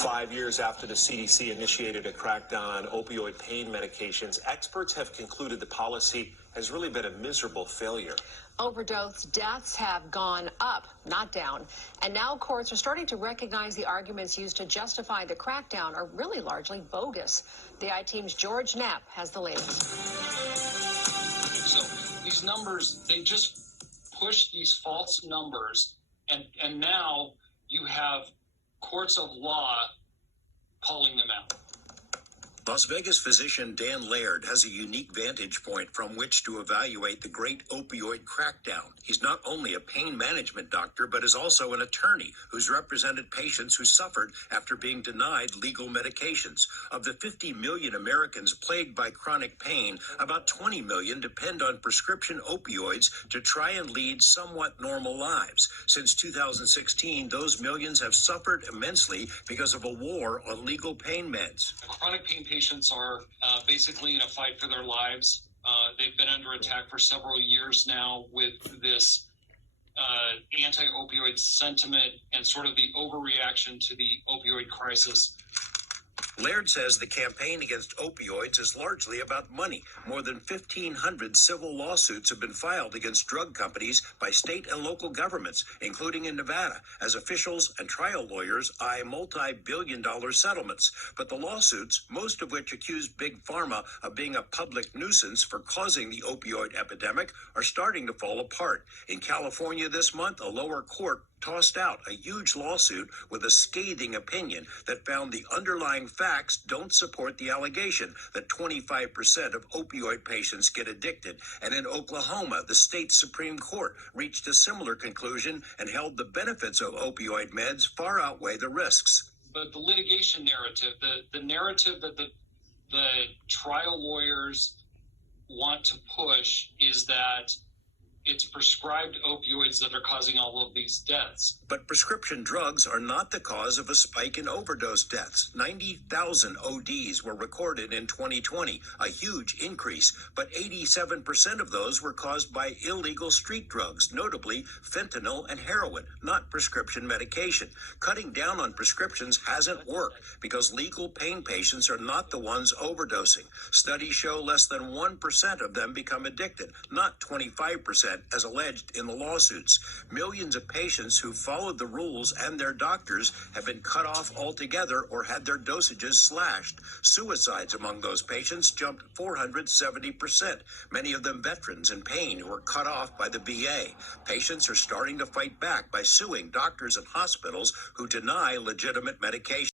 5 years after the CDC initiated a crackdown on opioid pain medications, experts have concluded the policy has really been a miserable failure. Overdose deaths have gone up, not down. And now courts are starting to recognize the arguments used to justify the crackdown are really largely bogus. The I-Team's George Knapp has the latest. So these numbers, they just push these false numbers, and now you have courts of law calling them out. Las Vegas physician Dan Laird has a unique vantage point from which to evaluate the great opioid crackdown. He's not only a pain management doctor, but is also an attorney who's represented patients who suffered after being denied legal medications. Of the 50 million Americans plagued by chronic pain, about 20 million depend on prescription opioids to try and lead somewhat normal lives. Since 2016, those millions have suffered immensely because of a war on legal pain meds. Chronic pain patients are basically in a fight for their lives. They've been under attack for several years now with this anti-opioid sentiment and sort of the overreaction to the opioid crisis. Laird says the campaign against opioids is largely about money. More than 1,500 civil lawsuits have been filed against drug companies by state and local governments, including in Nevada, as officials and trial lawyers eye multi-billion-dollar settlements. But the lawsuits, most of which accuse Big Pharma of being a public nuisance for causing the opioid epidemic, are starting to fall apart. In California this month, a lower court tossed out a huge lawsuit with a scathing opinion that found the underlying facts don't support the allegation that 25% of opioid patients get addicted. And in Oklahoma, the state Supreme Court reached a similar conclusion and held the benefits of opioid meds far outweigh the risks. But the litigation narrative, the narrative that the trial lawyers want to push is that it's prescribed opioids that are causing all of these deaths. But prescription drugs are not the cause of a spike in overdose deaths. 90,000 ODs were recorded in 2020, a huge increase, but 87% of those were caused by illegal street drugs, notably fentanyl and heroin, not prescription medication. Cutting down on prescriptions hasn't worked because legal pain patients are not the ones overdosing. Studies show less than 1% of them become addicted, not 25%. As alleged in the lawsuits. Millions of patients who followed the rules and their doctors have been cut off altogether or had their dosages slashed. Suicides among those patients jumped 470%, many of them veterans in pain who were cut off by the VA. Patients are starting to fight back by suing doctors and hospitals who deny legitimate medication.